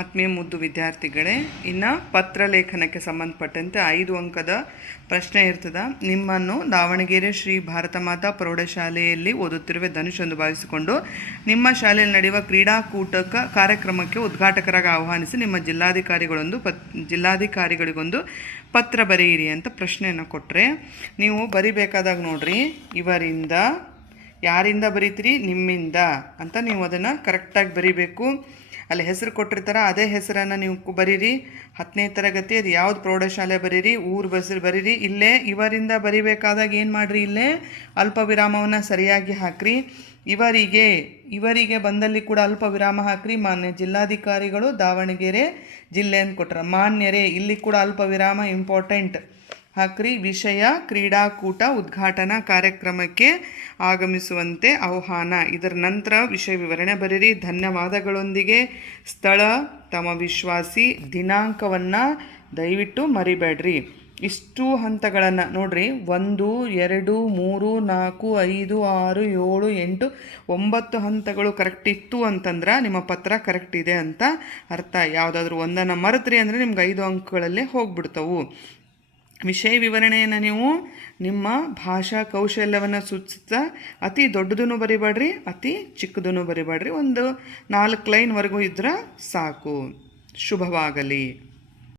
ಆತ್ಮೀಯ ಮುದ್ದು ವಿದ್ಯಾರ್ಥಿಗಳೇ, ಇನ್ನು ಪತ್ರಲೇಖನಕ್ಕೆ ಸಂಬಂಧಪಟ್ಟಂತೆ 5 ಅಂಕದ ಪ್ರಶ್ನೆ ಇರ್ತದೆ. ನಿಮ್ಮನ್ನು ದಾವಣಗೆರೆ ಶ್ರೀ ಭಾರತ ಮಾತಾ ಪ್ರೌಢಶಾಲೆಯಲ್ಲಿ ಓದುತ್ತಿರುವ ಧನುಷ್ ಎಂದು ಭಾವಿಸಿಕೊಂಡು ನಿಮ್ಮ ಶಾಲೆಯಲ್ಲಿ ನಡೆಯುವ ಕ್ರೀಡಾಕೂಟ ಕಾರ್ಯಕ್ರಮಕ್ಕೆ ಉದ್ಘಾಟಕರಾಗಿ ಆಹ್ವಾನಿಸಿ ನಿಮ್ಮ ಜಿಲ್ಲಾಧಿಕಾರಿಗಳಿಗೊಂದು ಪತ್ರ ಬರೆಯಿರಿ ಅಂತ ಪ್ರಶ್ನೆಯನ್ನು ಕೊಟ್ಟರೆ, ನೀವು ಬರಿಬೇಕಾದಾಗ ನೋಡ್ರಿ, ಇವರಿಂದ ಯಾರಿಂದ ಬರೀತೀರಿ, ನಿಮ್ಮಿಂದ ಅಂತ ನೀವು ಅದನ್ನು ಕರೆಕ್ಟಾಗಿ ಬರೀಬೇಕು. ಅಲ್ಲಿ ಹೆಸರು ಕೊಟ್ಟಿರ್ತಾರೆ, ಅದೇ ಹೆಸರನ್ನು ನೀವು ಬರೀರಿ. 10ನೇ ತರಗತಿ ಅದು ಯಾವ್ದು ಪ್ರೌಢಶಾಲೆ ಬರೀರಿ, ಊರು ಬಸ್ರು ಬರೀರಿ. ಇಲ್ಲೇ ಇವರಿಂದ ಬರಿಬೇಕಾದಾಗ ಏನು ಮಾಡಿರಿ, ಇಲ್ಲೇ ಅಲ್ಪ ವಿರಾಮವನ್ನು ಸರಿಯಾಗಿ ಹಾಕ್ರಿ. ಇವರಿಗೆ ಬಂದಲ್ಲಿ ಕೂಡ ಅಲ್ಪ ವಿರಾಮ ಹಾಕ್ರಿ. ಮಾನ್ಯ ಜಿಲ್ಲಾಧಿಕಾರಿಗಳು ದಾವಣಗೆರೆ ಜಿಲ್ಲೆ ಅಂತ ಕೊಟ್ಟರೆ, ಮಾನ್ಯರೇ ಇಲ್ಲಿ ಕೂಡ ಅಲ್ಪ ವಿರಾಮ ಇಂಪಾರ್ಟೆಂಟ್ ಹಾಕ್ರಿ. ವಿಷಯ ಕ್ರೀಡಾಕೂಟ ಉದ್ಘಾಟನಾ ಕಾರ್ಯಕ್ರಮಕ್ಕೆ ಆಗಮಿಸುವಂತೆ ಆಹ್ವಾನ. ಇದರ ನಂತರ ವಿಷಯ ವಿವರಣೆ ಬರೀರಿ. ಧನ್ಯವಾದಗಳೊಂದಿಗೆ ಸ್ಥಳ, ತಮ್ಮ ವಿಶ್ವಾಸಿ, ದಿನಾಂಕವನ್ನು ದಯವಿಟ್ಟು ಮರಿಬೇಡ್ರಿ. ಇಷ್ಟು ಹಂತಗಳನ್ನು ನೋಡ್ರಿ, 1, 2, 3, 4, 5, 6, 7, 8, 9 ಹಂತಗಳು ಕರೆಕ್ಟ್ ಇತ್ತು ಅಂತಂದ್ರೆ ನಿಮ್ಮ ಪತ್ರ ಕರೆಕ್ಟ್ ಇದೆ ಅಂತ ಅರ್ಥ. ಯಾವುದಾದ್ರೂ ಒಂದನ್ನು ಮರೆತ್ರಿ ಅಂದರೆ ನಿಮ್ಗೆ 5 ಅಂಕಗಳಲ್ಲೇ ಹೋಗ್ಬಿಡ್ತವು. ವಿಷಯ ವಿವರಣೆಯನ್ನು ನೀವು ನಿಮ್ಮ ಭಾಷಾ ಕೌಶಲ್ಯವನ್ನು ಸೂಚಿಸ್ತಾ ಅತಿ ದೊಡ್ಡದೂ ಬರಿಬೇಡ್ರಿ, ಅತಿ ಚಿಕ್ಕದೂ ಬರಿಬೇಡ್ರಿ. ಒಂದು 4 ಲೈನ್ವರೆಗೂ ಇದ್ರೆ ಸಾಕು. ಶುಭವಾಗಲಿ.